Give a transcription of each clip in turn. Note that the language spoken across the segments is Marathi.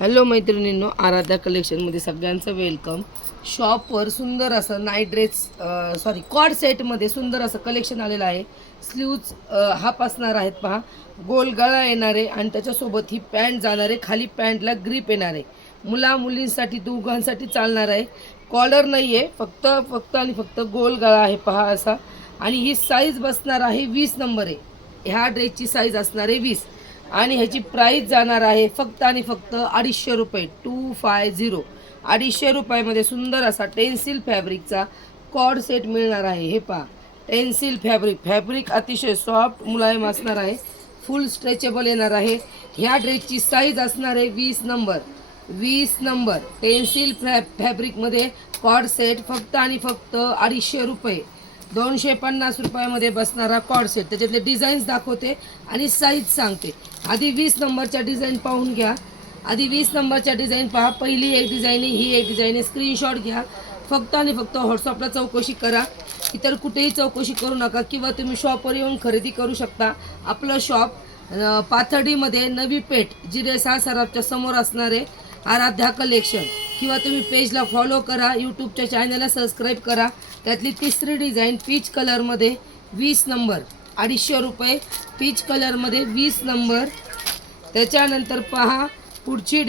हॅलो मैत्रिणींनो, आराध्या कलेक्शनमध्ये सगळ्यांचं वेलकम. शॉपवर सुंदर असं नाईट ड्रेस कॉड सेटमध्ये सुंदर असं कलेक्शन आलेलं आहे. स्लीव्ज हाफ असणार आहेत पहा, गोल गळा येणार आहे आणि त्याच्यासोबत ही पॅन्ट जाणार आहे. खाली पॅन्टला ग्रिप येणार आहे. मुला मुलींसाठी दोघांसाठी चालणार आहे. कॉलर नाही आहे, फक्त गोल गळा आहे पहा असा. आणि ही साईज बसणार आहे 20 नंबर आहे. ह्या ड्रेसची साईज असणार आहे 20 आणि ह्याची प्राईस जाणार आहे फक्त आणि फक्त 250 रुपये. 250 250 रुपयामध्ये सुंदर असा टेन्सिल फॅब्रिकचा कॉड सेट मिळणार आहे. हे पहा, टेन्सिल फॅब्रिक अतिशय सॉफ्ट मुलायम असणार आहे. फुल स्ट्रेचेबल येणार आहे. ह्या ड्रेसची साईज असणार आहे 20 नंबर टेन्सिल फॅब्रिकमध्ये कॉड सेट फक्त आणि फक्त 250 रुपये. 250 रुपयामध्ये बसणारा कॉड सेट. त्याच्यातले डिझाईन्स दाखवते आणि साईज सांगते. आधी 20 नंबरच्या डिझाईन पाहून घ्या. आधी 20 नंबरच्या डिझाईन पहा. पहिली एक डिझाईन आहे, ही एक डिझाईन आहे. स्क्रीनशॉट घ्या. फक्त आणि फक्त व्हॉट्सअपला चौकशी करा. इतर कुठेही चौकशी करू नका किंवा तुम्ही शॉपवर येऊन खरेदी करू शकता. आपलं शॉप पाथर्डीमध्ये नवी पेठ जिरेसा सराफच्या समोर असणारे आराध्या कलेक्शन. किंवा तुम्ही पेजला फॉलो करा, यूट्यूबच्या चॅनलला सबस्क्राईब करा. त्यातली तिसरी डिझाईन पीच कलरमध्ये 20 नंबर 250 रुपये. पीच कलरमध्ये 20 नंबर. त्याच्यानंतर पहा पुढची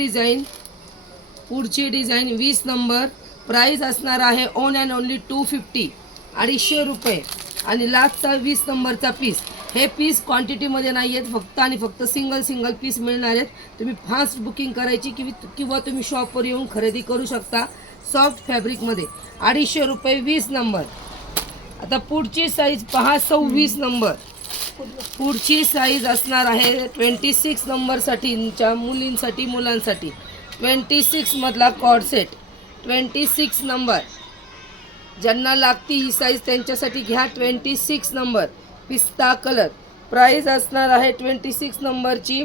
डिझाईन 20 नंबर. प्राईस असणार आहे ओन अँड ओनली 250 250 रुपये. आणि लास्टचा 20 नंबरचा पीस. हे पीस क्वांटिटीमध्ये नाही आहेत, फक्त आणि फक्त सिंगल पीस मिळणार आहेत. तुम्ही फास्ट बुकिंग करायची किंवा तुम्ही शॉपवर येऊन खरेदी करू शकता. सॉफ्ट फॅब्रिकमध्ये 250 रुपये 20 नंबर. आता पुढची साईज पहा 26 नंबर. पुढची साईज असणार आहे 26 नंबरसाठीच्या मुलींसाठी मुलांसाठी. 26 मधला कॉड सेट 26 नंबर. ज्यांना लागती ही साईज त्यांच्यासाठी घ्या. 26 नंबर पिस्ता कलर. प्राईस असणार आहे 26 नंबरची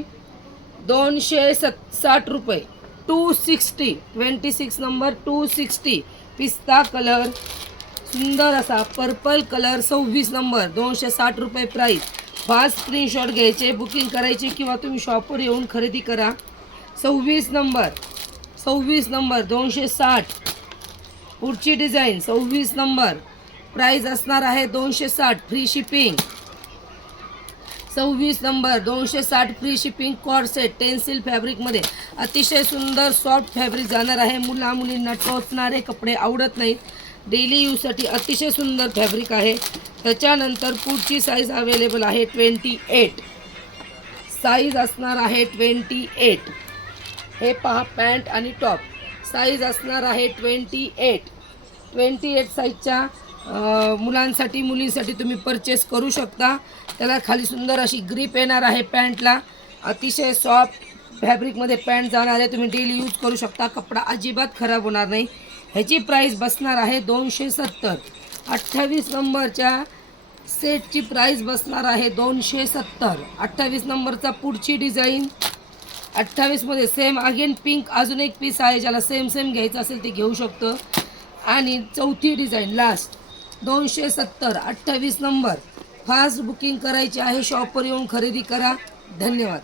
260 रुपये. 260. 26 नंबर 260. पिस्ता कलर सुंदर असा पर्पल कलर. 26 नंबर 260 रुपये प्राईस. फास्ट स्क्रीनशॉट घ्यायचे, बुकिंग करायचे किंवा तुम्ही शॉपवर येऊन खरेदी करा. 26 नंबर 260. पुढची डिझाईन 26 नंबर. प्राईस असणार आहे 260 free shipping. 26 number 260 free shipping. Co-ord set tencel फॅब्रिकमध्ये अतिशय सुंदर सॉफ्ट फॅब्रिक जाणार आहे. मुलींना टोचणारे कपडे आवडत नाहीत. डेली यूजसाठी अतिशय सुंदर फॅब्रिक आहे. त्याच्यानंतर पुढची साईज अवेलेबल आहे 28. साईज असणार आहे 28. हे पहा पॅन्ट आणि टॉप. साईज असणार आहे 28 साईजच्या मुलांसाठी मुलींसाठी तुम्ही परचेस करू शकता. त्याला खाली सुंदर अशी ग्रिप येणार आहे पॅन्टला. अतिशय सॉफ्ट फॅब्रिकमध्ये पॅन्ट जाणार आहे. तुम्ही डेली यूज करू शकता. कपडा अजिबात खराब होणार नाही. ह्याची प्राईस बसणार आहे 270. 28 नंबरच्या सेटची प्राईस बसणार आहे 270. 28 नंबरचा पुढची डिझाईन 28मध्ये सेम अगेन पिंक. अजून एक पीस आहे, ज्याला सेम घ्यायचं असेल ते घेऊ शकतं. आणि चौथी design last 270. 28 number. Fast booking करायची आहे. शॉपवर येऊन खरेदी करा. धन्यवाद.